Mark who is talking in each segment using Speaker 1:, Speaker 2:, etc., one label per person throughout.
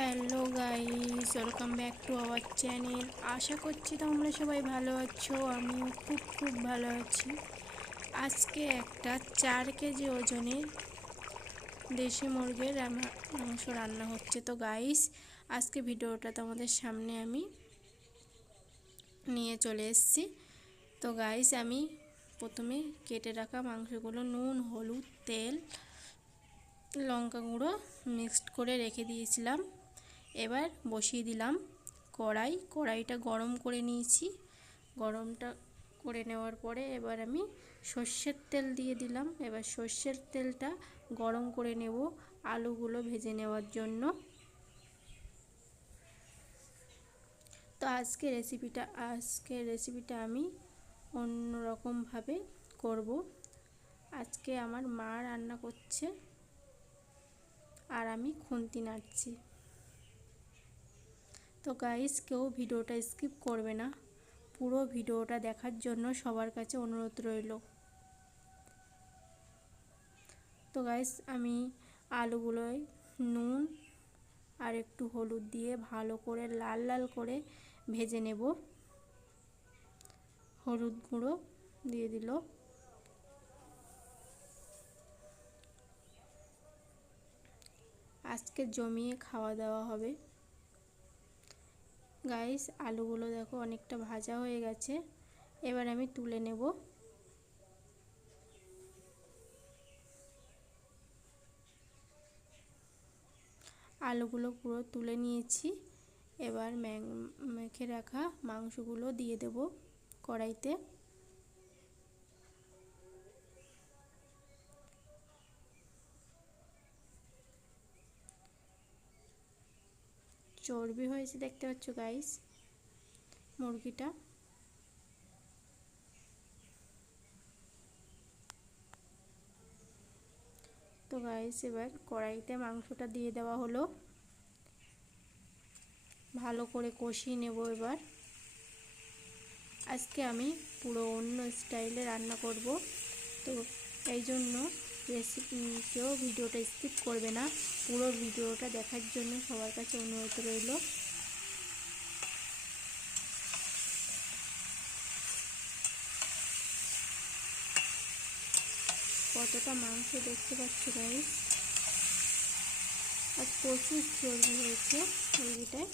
Speaker 1: Hello guys welcome back to our channel আশা করছি তোমরা সবাই ভালো আছো, আমিও খুব খুব ভালো আছি। আজকে একটা চার কেজি ওজনের দেশি মুরগির মাংস রান্না হচ্ছে। তো গাইস আজকে ভিডিওটা তোমাদের সামনে আমি নিয়ে চলে এসেছি। তো গাইস আমি প্রথমে কেটে রাখা মাংসগুলো নুন, হলুদ, তেল, লঙ্কা গুঁড়ো মিক্সড করে রেখে দিয়েছিলাম। এবার বসিয়ে দিলাম কড়াই। কড়াইটা গরম করে নিয়েছি। গরমটা করে নেওয়ার পরে এবার আমি সর্ষের তেল দিয়ে দিলাম। এবার সর্ষের তেলটা গরম করে নেব আলুগুলো ভেজে নেওয়ার জন্য। তো আজকে রেসিপিটা আজকে রেসিপিটা আমি অন্য রকমভাবে করব। আজকে আমার মা রান্না করছে আর আমি খুন্তি নাড়ছি। তো গাইস কেউ ভিডিওটা স্কিপ করবে না। পুরো ভিডিওটা দেখার জন্য সবার কাছে অনুরোধ রইল। তো গাইস আমি আলুগুলোয় নুন আর একটু হলুদ দিয়ে ভালো করে লাল লাল করে ভেজে নেব। হলুদ গুঁড়ো দিয়ে দিল। আজকে জমিয়ে খাওয়া দাওয়া হবে। গাইস আলুগুলো দেখো অনেকটা ভাজা হয়ে গেছে। এবার আমি তুলে নেব। আলুগুলো পুরো তুলে নিয়েছি। এবার মেখে রাখা মাংসগুলো দিয়ে দেব কড়াইতে। চর্বি হয়েছে, দেখতে পাচ্ছ গাইস মুরগিটা। তো গাইস এবার কড়াইতে মাংসটা দিয়ে দেওয়া হলো। ভালো করে কষিয়ে নেব এবার। আজকে আমি পুরো অন্য স্টাইলে রান্না করব। তো এই জন্য কেউ ভিডিওটা স্কিপ করবে না। পুরো ভিডিওটা দেখার জন্য সবার কাছে অনুরোধ রইল। কতটা মাংস দেখতে পাচ্ছ গাইস আর প্রচুর চর্বি হয়েছে মুরগিটায়।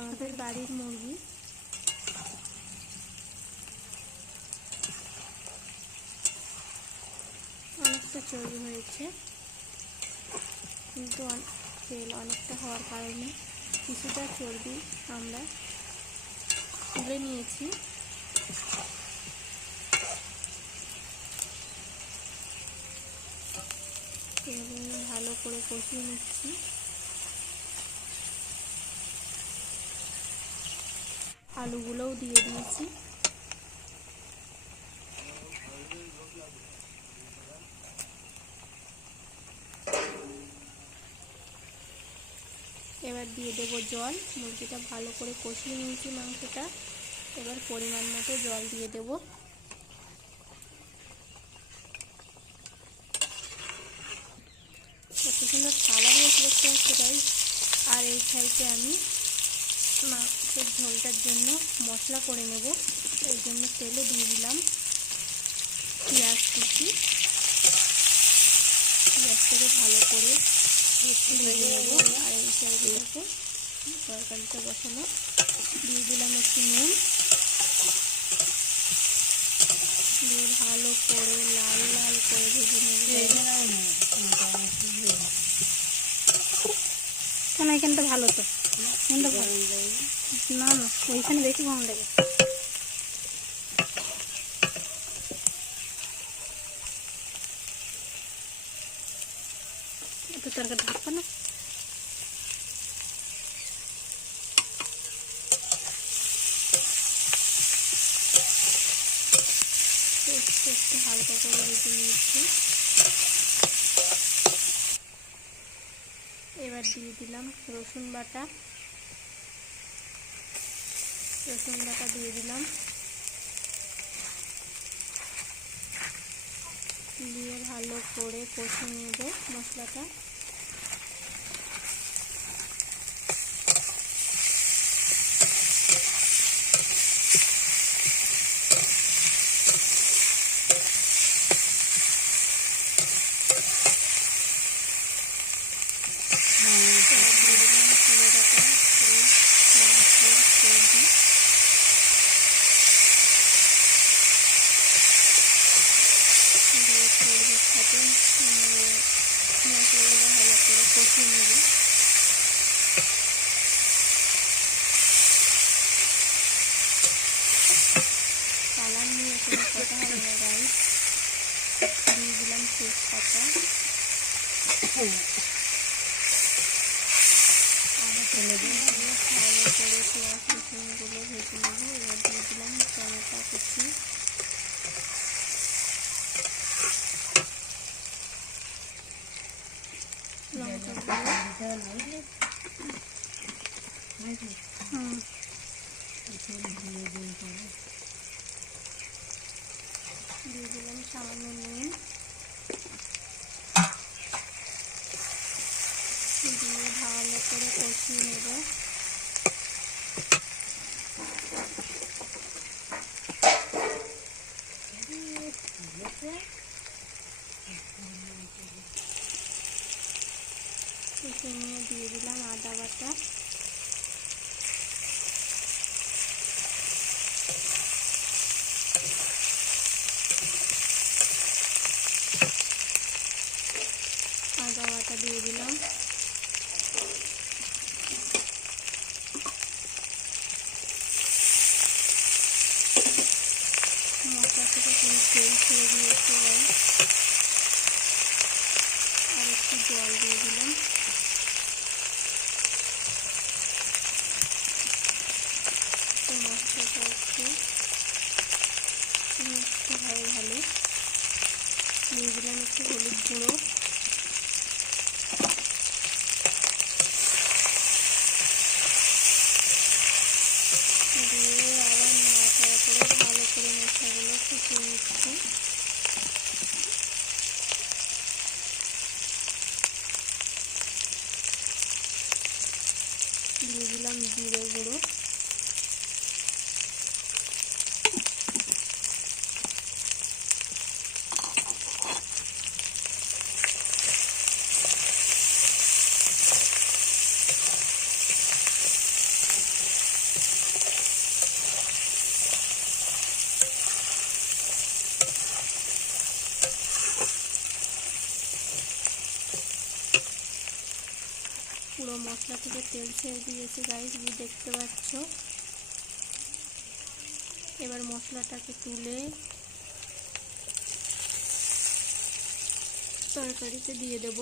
Speaker 1: আমাদের বাড়ির মুরগি। চর্বি হয়েছে। কিন্তু তেল অনেকটা হওয়ার কারণে কিছুটা চর্বি আমরা তুলে নিয়েছি। ভালো করে কষিয়ে নিচ্ছি। আলুগুলোও দিয়ে দিয়েছি। এবার দিয়ে দেব জল। মুরগিটা ভালো করে কষিয়ে নিয়েছি মাংসটা। এবার পরিমাণ মতো জল দিয়ে দেব। কত সুন্দর কালার হয়েছে দেখতে পাচ্ছি গাই আর এই সাইডে আমি মাংসের ঝোলটার জন্য মশলা করে নেব। এই জন্য তেলে দিয়ে দিলাম পেঁয়াজ কুচি। পেঁয়াজটাকে ভালো করে তরকারিটা বসানো দিয়ে দিলাম একটু নুন দিয়ে ভালো করে লাল লাল করে ভেজে নেব কেন এখানটা ভালো তো? ভালো? না না, ওইখানে বেশি গরম লাগে একটু তরকারি ঢাকবো না। একটু হালকা করে এবার দিয়ে দিলাম রসুন বাটা। রসুন বাটা দিয়ে দিলাম। দিয়ে ভালো করে কষে নেব মশলাটা হ্যাঁ, Thank you. সবজির সাথে মশলাগুলো ভালো করে কষিয়ে নেব কালার নিয়ে কোনো কথা হবে না গাইস দিয়ে দিলাম তেজপাতা ভালো করে পেঁয়াজ রসুনগুলো ভেজে নেব এবার দিয়ে দিলাম টমেটো কুচি লঙ্কা গুঁড়ো হুম দিয়ে দিলাম সামান্য নুন দিয়ে ভালো করে কষিয়ে নেব কষিয়ে নিয়ে দিয়ে দিলাম আদা বাটা। আদা বাটা দিয়ে দিলাম। মশলা থেকে তেল ছেড়ে দিয়েছে এবার আর একটু জল দিয়ে দিলাম তো মশলাটা ভালো দিয়ে দিলাম একটু হলুদ গুঁড়ো দিয়ে আবার নাড়াচাড়া করে ভালো করে মশলাগুলো কষিয়ে নিচ্ছি দিয়ে দিলাম জিরে গুঁড়ো পুরো মশলা থেকে তেল ছেড়ে দিয়েছে গাইস দেখতে পাচ্ছ। এবার মশলাটাকে তুলে তরকারিতে দিয়ে দেব।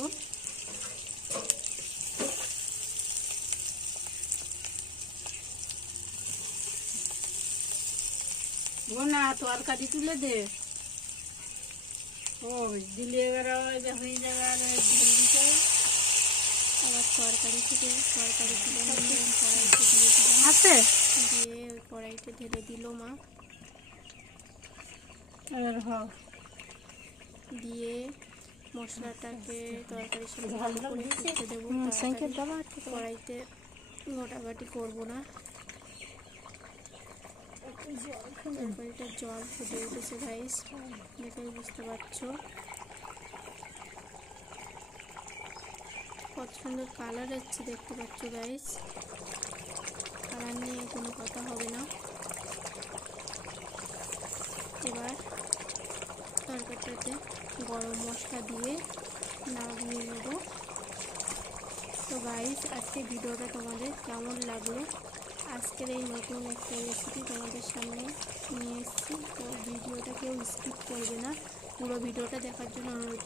Speaker 2: না তরকারি তুলে দে। ও দিলে এবার হয়ে যাবে আর ঝোল দিতে হবে।
Speaker 1: আবার তরকারি থেকে তরকারি তুলে কড়াইতে দিয়ে দিলাম।
Speaker 2: আছে
Speaker 1: দিয়ে ওই কড়াইতে ঢেলে দিল মা। দিয়ে মশলাটাকে তরকারির সাথে ভালো করে ফুটতে দেবো। কড়াইতে গোটাগাটি করব না। তরকারিটা জল ফুটে উঠেছে গাইস দেখেই বুঝতে পারছ। কত সুন্দর কালার হচ্ছে, দেখতে পাচ্ছ গাইস কালার নিয়ে কোনো কথা হবে না। এবার তরকারিটাতে গরম মশলা দিয়ে নামিয়ে নেব। তো গাইস আজকে ভিডিওটা তোমাদের কেমন লাগল? আজকের এই নতুন একটা রেসিপি তোমাদের সামনে নিয়ে এসেছি। তো ভিডিওটা কেউ স্কিপ করবে না। পুরো ভিডিওটা দেখার জন্য অনুরোধ